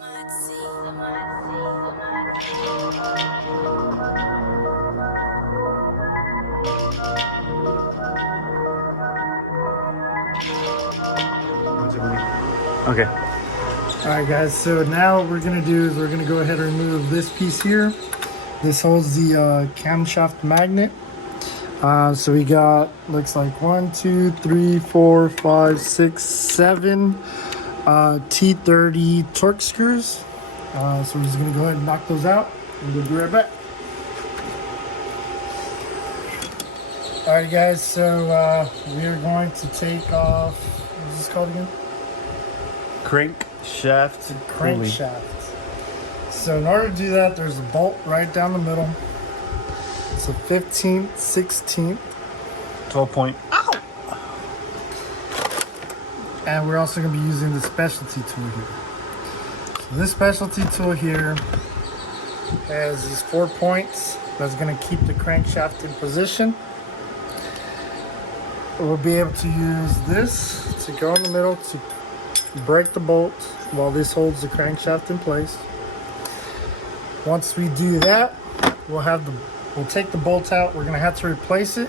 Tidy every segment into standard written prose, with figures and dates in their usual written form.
Okay. Alright guys, so now what we're gonna do is we're gonna go ahead and remove this piece here. This holds the camshaft magnet. So we got, looks like 1, 2, 3, 4, 5, 6, 7 T30 torque screws. So we're just gonna go ahead and knock those out and we'll be right back. Alright guys, so we are going to take off, what is this called again? Crankshaft. Crankshaft. So in order to do that, there's a bolt right down the middle. So 15th, 16th. 12 point. Ow! And we're also going to be using the specialty tool here. So this specialty tool here has these 4 points that's going to keep the crankshaft in position. We'll be able to use this to go in the middle to break the bolt while this holds the crankshaft in place. Once we do that, we'll take the bolt out. We're gonna have to replace it.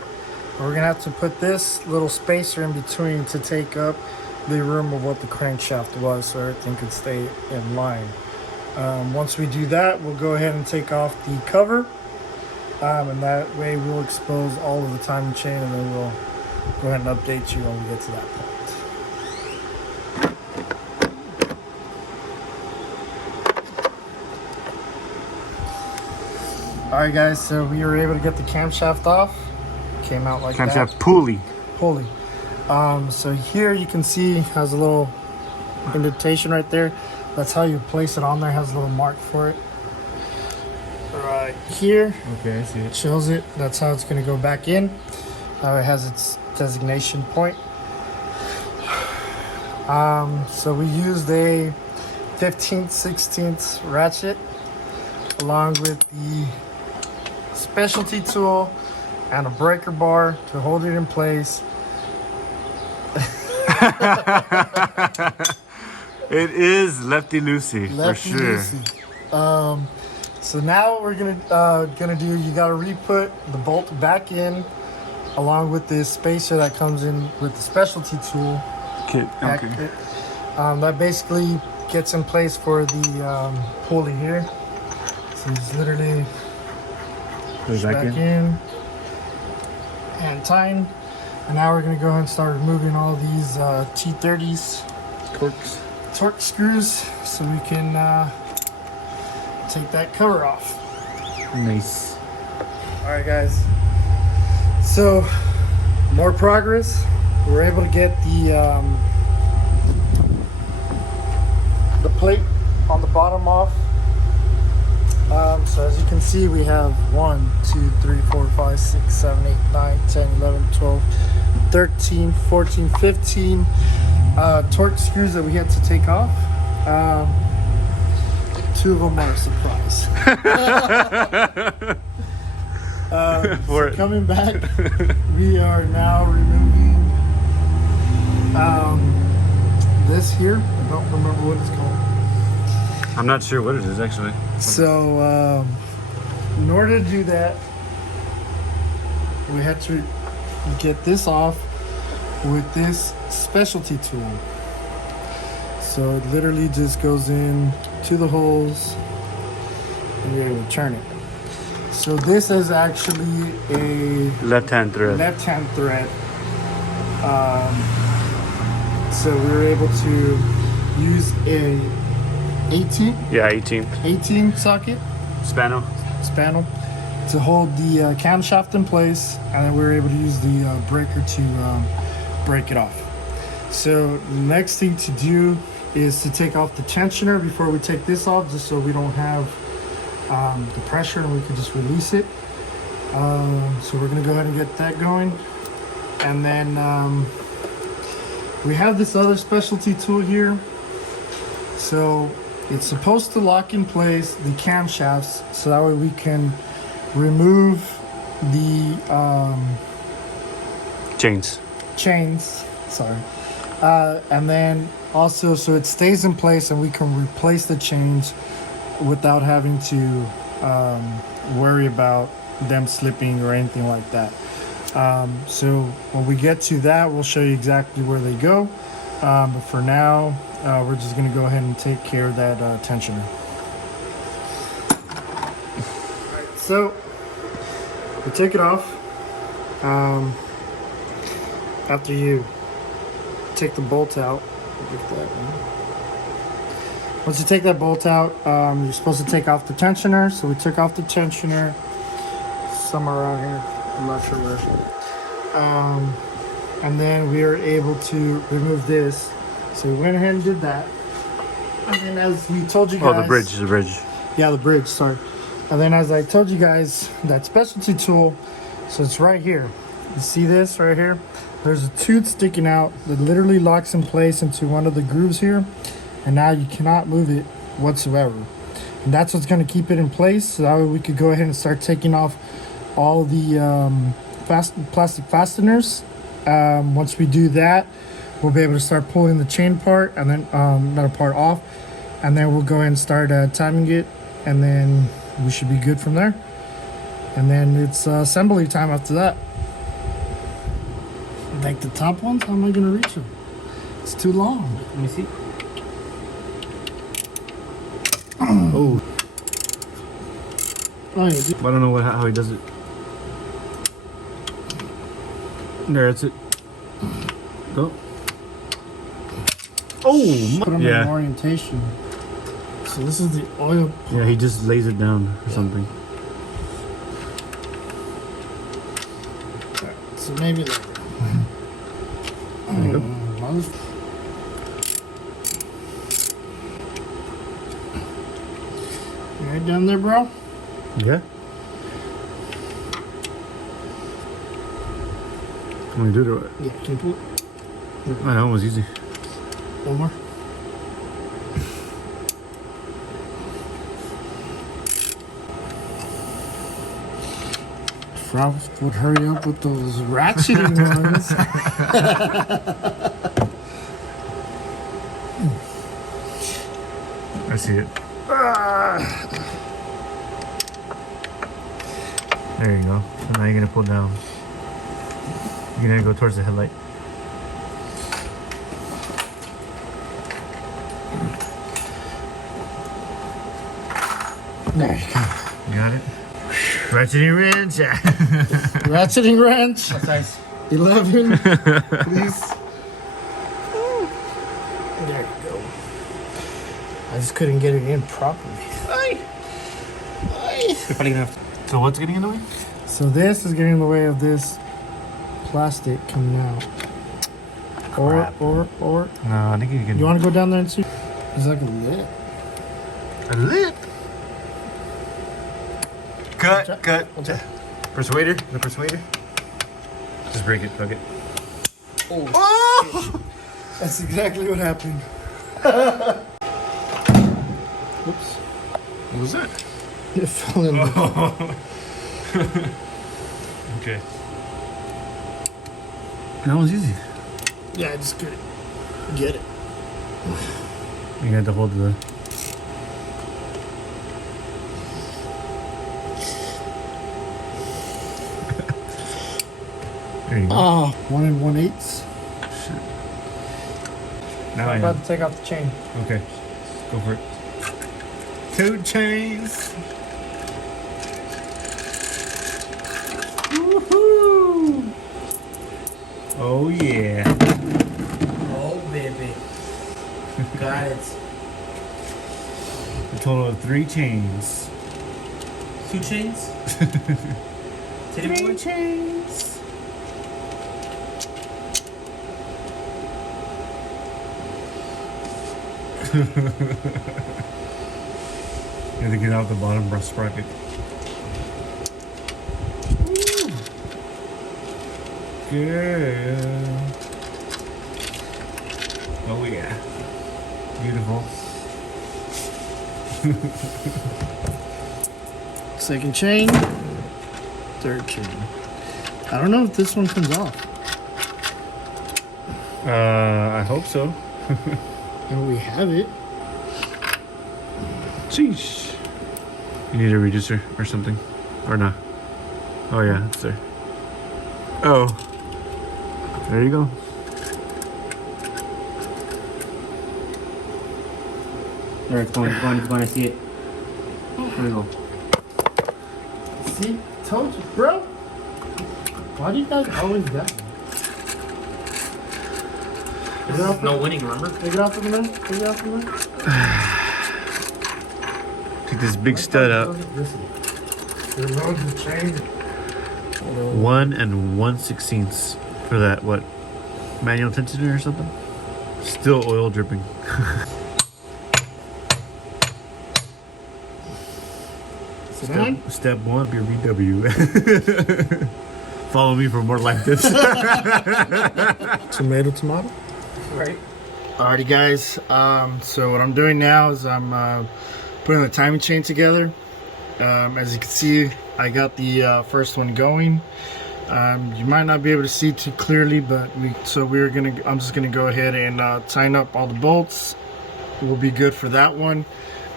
We're gonna have to put this little spacer in between to take up the room of what the crankshaft was so everything could stay in line. Once we do that, we'll go ahead and take off the cover, and that way we'll expose all of the timing chain, and then we'll go ahead and update you when we get to that point. Alright guys, so we were able to get the camshaft off. Came out like Camshaft that. pulley. So here you can see has a little indentation right there. That's how you place it on there. Has a little mark for it. Right here. Okay, I see it. Shows it. That's how it's going to go back in. It has its designation point. So we used a 15th, 16th ratchet along with the specialty tool and a breaker bar to hold it in place. It is lefty loosey for sure. So now what we're gonna do, you gotta re-put the bolt back in along with this spacer that comes in with the specialty tool. Okay. That basically gets in place for the pulley here. So it's literally Goes back in and tighten. And now we're gonna go ahead and start removing all these T30s torque screws so we can take that cover off. Nice. All right, guys. So more progress. We're able to get the plate on the bottom off. So as you can see, we have 1, 2, 3, 4, 5, 6, 7, 8, 9, 10, 11, 12, 13, 14, 15 torque screws that we had to take off. 2 of them are a surprise. So coming back, we are now removing this here. I don't remember what it's called. I'm not sure what it is actually. So in order to do that, we had to get this off with this specialty tool. So it literally just goes in to the holes and you're able to turn it. So this is actually a Left-hand thread. So we were able to use a 18 socket Spano to hold the camshaft in place, and then we were able to use the breaker to break it off. So the next thing to do is to take off the tensioner before we take this off, just so we don't have the pressure and we can just release it. So we're gonna go ahead and get that going, and then we have this other specialty tool here. So it's supposed to lock in place the camshafts, so that way we can remove the chains. Sorry. And then Also, so it stays in place and we can replace the chains without having to worry about them slipping or anything like that. So when we get to that, we'll show you exactly where they go. But for now, we're just going to go ahead and take care of that tensioner. Alright, so we take it off. After you take the bolt out, once you take that bolt out, you're supposed to take off the tensioner. So we took off the tensioner somewhere around here. I'm not sure where. And then we are able to remove this. So we went ahead and did that. And then as we told you guys... Oh, the bridge. Yeah, the bridge, sorry. And then as I told you guys, that specialty tool, so it's right here. You see this right here? There's a tooth sticking out that literally locks in place into one of the grooves here. And now you cannot move it whatsoever. And that's what's going to keep it in place. So that way we could go ahead and start taking off all the plastic fasteners. Once we do that, we'll be able to start pulling the chain part and then not a part off. And then we'll go ahead and start timing it. And then we should be good from there. And then it's assembly time after that. Like the top ones, how am I going to reach them? It's too long. Let me see. Oh. Oh, yeah. I don't know how he does it. There, that's it. Go. Oh, Put them in yeah. orientation. So this is the oil part. Yeah, he just lays it down or something. So maybe like There you go. Right down there, bro. Yeah. Can we do it? Yeah, can you pull it? I know, it was easy. One more. If Ralph would hurry up with those ratcheting ones. I see it. There you go. So now you're gonna pull down. You're gonna go towards the headlight. There you go. You got it? Ratcheting wrench. Ratcheting wrench. What size? 11, please. There you go. I just couldn't get it in properly. So what's getting in the way? So this is getting in the way of this plastic coming out. Crap. Or. No, I think you can. You want to go down there and see? There's like a lip. A lip? Cut. Okay. Persuader? The persuader? Just break it, fuck it. Oh! That's exactly what happened. Whoops. What was that? It fell in. Okay. That was easy. Yeah, I just couldn't get it. You had to hold the. There you go. Oh, 1 1/8. Now I I'm know. about to take off the chain. Okay. Go for it. 2 chains. Woohoo! Oh yeah. Oh, baby. Got it. A total of 3 chains. 2 chains? Titty boy? 3 chains. You have to get out the bottom brass sprocket. Good. Oh yeah. Beautiful. Second chain. Third chain. I don't know if this one comes off. I hope so. And we have it. Sheesh. You need a reducer or something, or not? Oh yeah, it's there. Oh, there you go. There, it's going, I see it. There we go. See? Told you, bro. Why do you guys always that? No winning, remember? Take it off for a minute. Take it off for a minute. Take this big stud out. The roads have changed. 1 1/16 for that, what? Manual tensioner or something? Still oil dripping. Step 1, your VW. Follow me for more like this. Tomato. Right. Alrighty, guys. So what I'm doing now is I'm putting the timing chain together. As you can see, I got the first one going. You might not be able to see too clearly, but I'm just gonna go ahead and tighten up all the bolts. We'll be good for that one.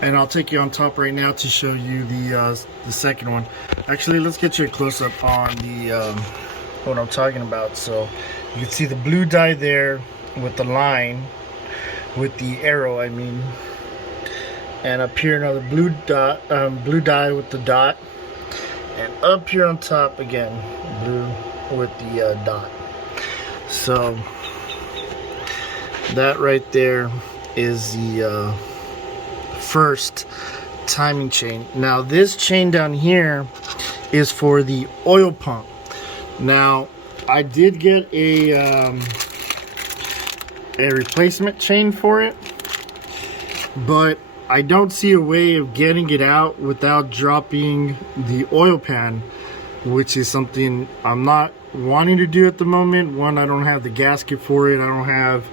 And I'll take you on top right now to show you the second one. Actually, let's get you a close-up on the what I'm talking about. So you can see the blue dye there with the line, with the arrow, I mean. And up here another blue dye with the dot. And up here on top again, blue with the dot. So that right there is the first timing chain. Now this chain down here is for the oil pump. Now I did get a replacement chain for it, but I don't see a way of getting it out without dropping the oil pan, which is something I'm not wanting to do at the moment. One, I don't have the gasket for it. I don't have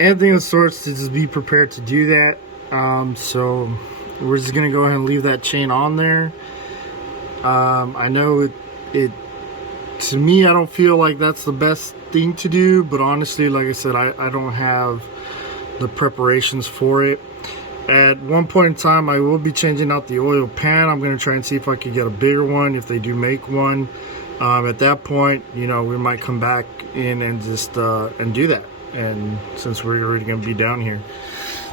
anything of sorts to just be prepared to do that. So we're just gonna go ahead and leave that chain on there. I know it to me, I don't feel like that's the best thing to do, but honestly, like I said, I don't have the preparations for it. At one point in time, I will be changing out the oil pan. I'm gonna try and see if I can get a bigger one, if they do make one. At that point, you know, we might come back in and just and do that. And since we're already gonna be down here.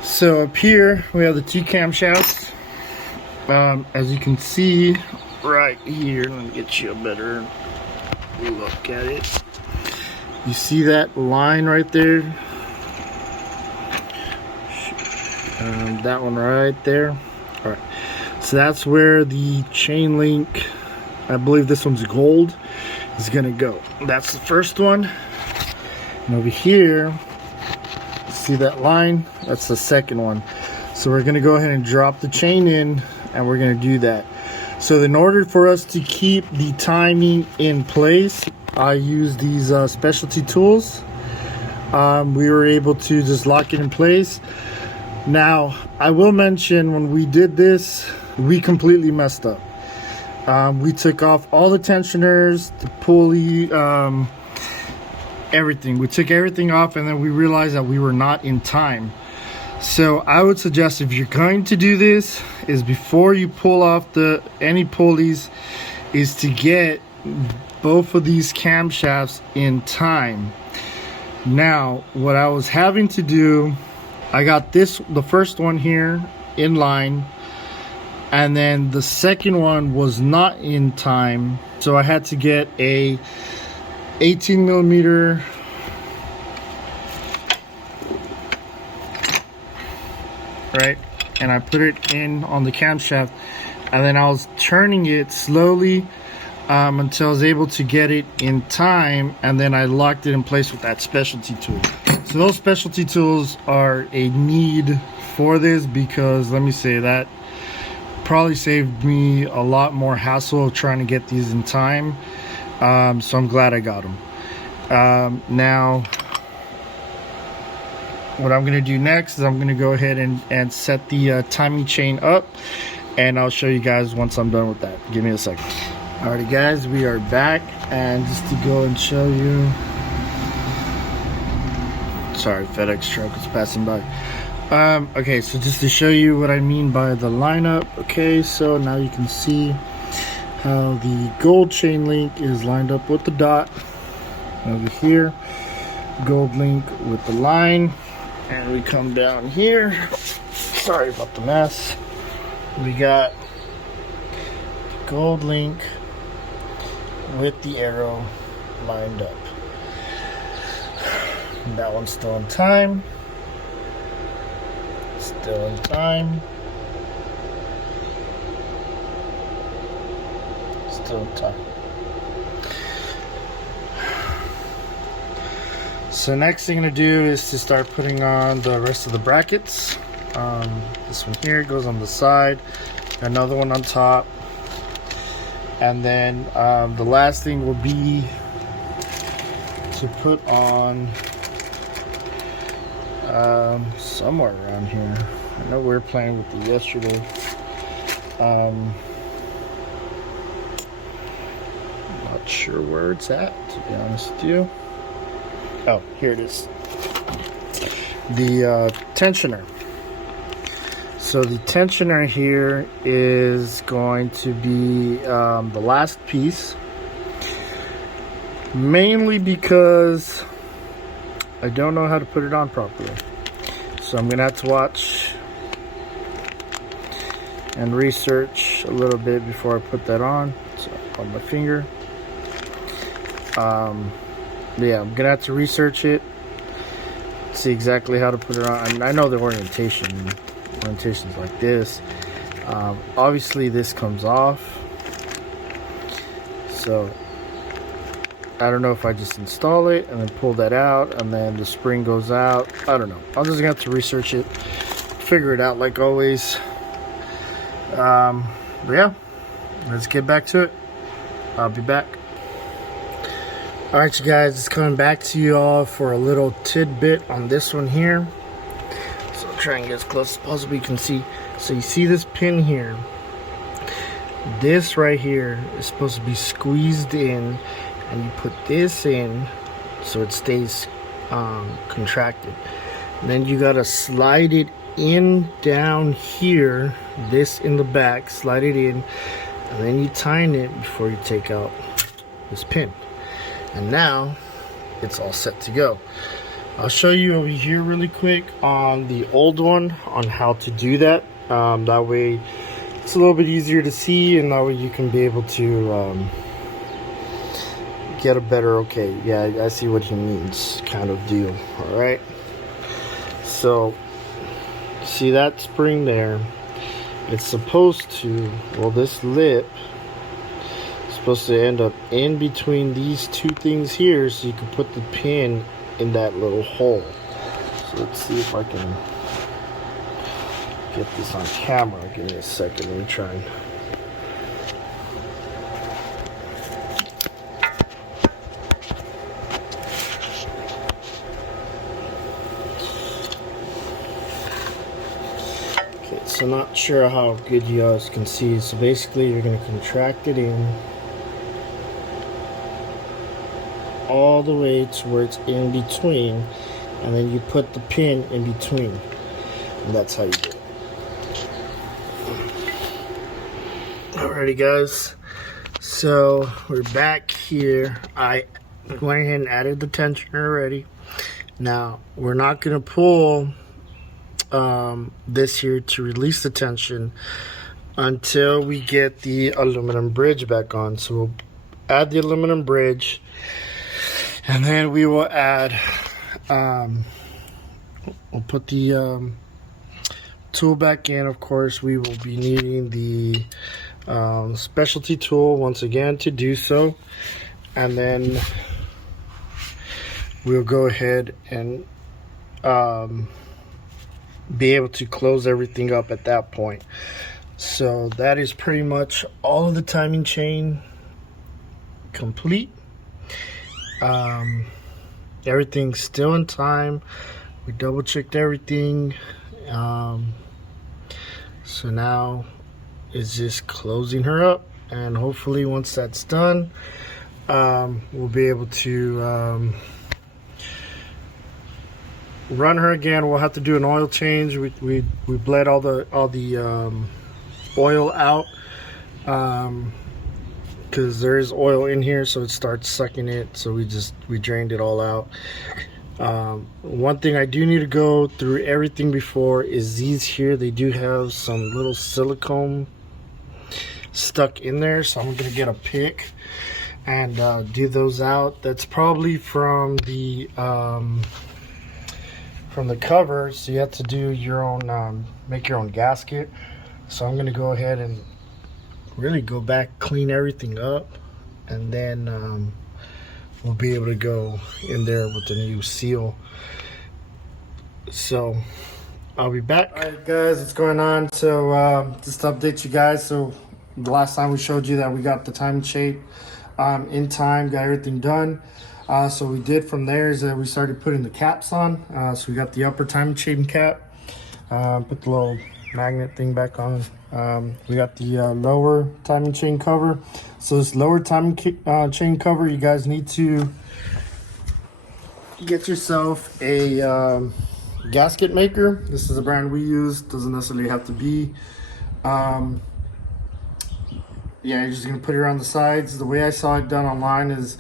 So up here we have the two camshafts. As you can see right here, let me get you a better look at it. You see that line right there? That one right there. All right, so that's where the chain link, I believe this one's gold, is gonna go. That's the first one. And over here, see that line? That's the second one. So we're gonna go ahead and drop the chain in, and we're gonna do that. So in order for us to keep the timing in place, I use these specialty tools. We were able to just lock it in place. Now, I will mention, when we did this, we completely messed up. We took off all the tensioners, the pulley, everything. We took everything off, and then we realized that we were not in time. So I would suggest, if you're going to do this, is before you pull off any pulleys, is to get both of these camshafts in time. Now, what I was having to do, I got the first one here in line, and then the second one was not in time, so I had to get a 18 millimeter right, and I put it in on the camshaft, and then I was turning it slowly until I was able to get it in time, and then I locked it in place with that specialty tool. So those specialty tools are a need for this, because let me say that probably saved me a lot more hassle of trying to get these in time. So I'm glad I got them. Now what I'm gonna do next is I'm gonna go ahead and set the timing chain up, and I'll show you guys once I'm done with that. Give me a second. Alrighty guys, we are back, and just to go and show you, sorry, FedEx truck is passing by. Okay, so just to show you what I mean by the lineup. Okay, so now you can see how the gold chain link is lined up with the dot over here. Gold link with the line, and we come down here. Sorry about the mess. We got the gold link with the arrow lined up. That one's still in time. Still in time. Still in time. So next thing I'm gonna do is to start putting on the rest of the brackets. This one here goes on the side, another one on top, and then the last thing will be to put on somewhere around here. I know we were playing with it yesterday. Not sure where it's at, to be honest with you. Oh, here it is. The tensioner. So the tensioner here is going to be the last piece, mainly because I don't know how to put it on properly. So I'm gonna have to watch and research a little bit before I put that on. So on my finger. Yeah, I'm gonna have to research it, see exactly how to put it on. I mean, I know the orientations like this. Obviously this comes off, so I don't know if I just install it and then pull that out and then the spring goes out. I don't know. I'm just gonna have to research it, figure it out like always. But yeah, let's get back to it. I'll be back. Alright, you guys, it's coming back to you all for a little tidbit on this one here. So I'll try and get as close as possible. You can see, so you see this pin here. This right here is supposed to be squeezed in, and you put this in so it stays contracted. And then you gotta slide it in down here, this in the back, slide it in, and then you tighten it before you take out this pin. And now it's all set to go. I'll show you over here really quick on the old one on how to do that. That way it's a little bit easier to see, and that way you can be able to get a better, okay, yeah, I see what he means kind of deal. All right, so see that spring there? It's supposed to, well, this lip supposed to end up in between these two things here, so you can put the pin in that little hole. So let's see if I can get this on camera. Give me a second. Let me try and okay, so not sure how good you guys can see. So basically you're going to contract it in all the way to where it's in between, and then you put the pin in between, and that's how you do it. Alrighty, guys, so we're back here. I went ahead and added the tensioner already. Now we're not going to pull this here to release the tension until we get the aluminum bridge back on. So we'll add the aluminum bridge, and then we will add, we'll put the tool back in. Of course, we will be needing the specialty tool once again to do so. And then we'll go ahead and be able to close everything up at that point. So that is pretty much all of the timing chain complete. Everything's still in time. We double checked everything. So now it's just closing her up, and hopefully once that's done, we'll be able to run her again. We'll have to do an oil change. We bled all the oil out because there is oil in here, so it starts sucking it. So we drained it all out. One thing I do need to go through everything before is these here. They do have some little silicone stuck in there, so I'm gonna get a pick and do those out. That's probably from the cover, so you have to do your own make your own gasket. So I'm gonna go ahead and really go back, clean everything up, and then we'll be able to go in there with the new seal. So I'll be back. All right guys, what's going on? So just to update you guys, so the last time we showed you that we got the time shape in time, got everything done. So we did from there is that we started putting the caps on. So we got the upper time chain cap, put the little magnet thing back on. We got the lower timing chain cover. So this lower timing chain cover, you guys need to get yourself a gasket maker. This is a brand we use, doesn't necessarily have to be. Yeah, you're just gonna put it around the sides. The way I saw it done online is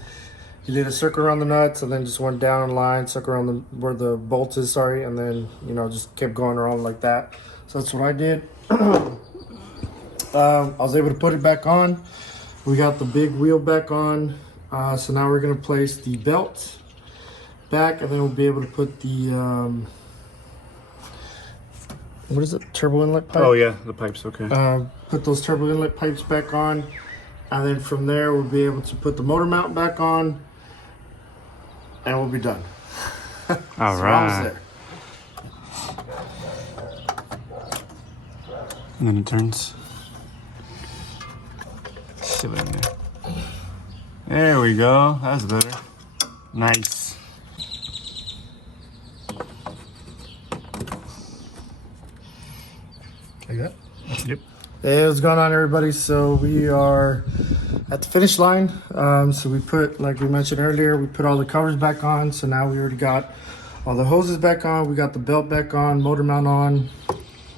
you did a circle around the nuts and then just went down in line, circle around where the bolt is, sorry, and then, you know, just kept going around like that. So that's what I did. I was able to put it back on. We got the big wheel back on. So now we're gonna place the belt back, and then we'll be able to put the what is it? Turbo inlet pipe? Oh yeah, the pipes, okay. Put those turbo inlet pipes back on, and then from there we'll be able to put the motor mount back on, and we'll be done. All So right. there. And then it turns. Shove it in there. There we go. That's better. Nice. Like that? Yep. Hey, what's going on, everybody? So we are at the finish line. So we put, like we mentioned earlier, we put all the covers back on. So now we already got all the hoses back on. We got the belt back on, motor mount on,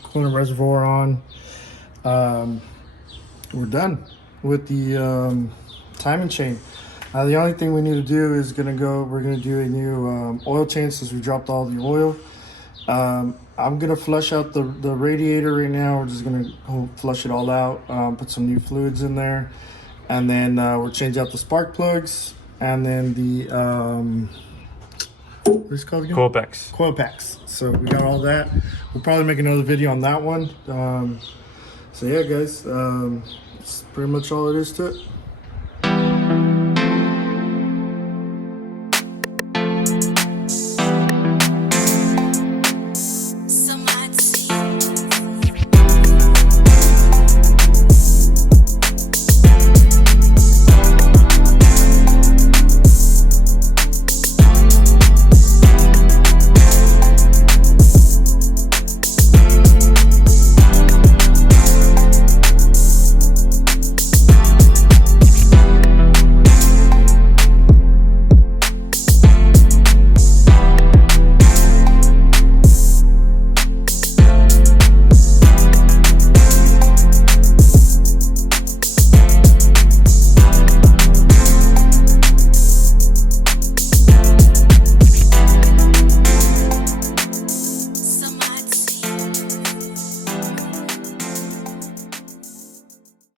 coolant reservoir on. We're done with the timing chain. The only thing we need to do is we're gonna do a new oil change since we dropped all the oil. I'm gonna flush out the radiator right now. We're just gonna flush it all out, put some new fluids in there, and then we'll change out the spark plugs, and then the what is it called again? Coil packs. Coil packs. So we got all that. We'll probably make another video on that one. So yeah, guys, that's pretty much all it is to it.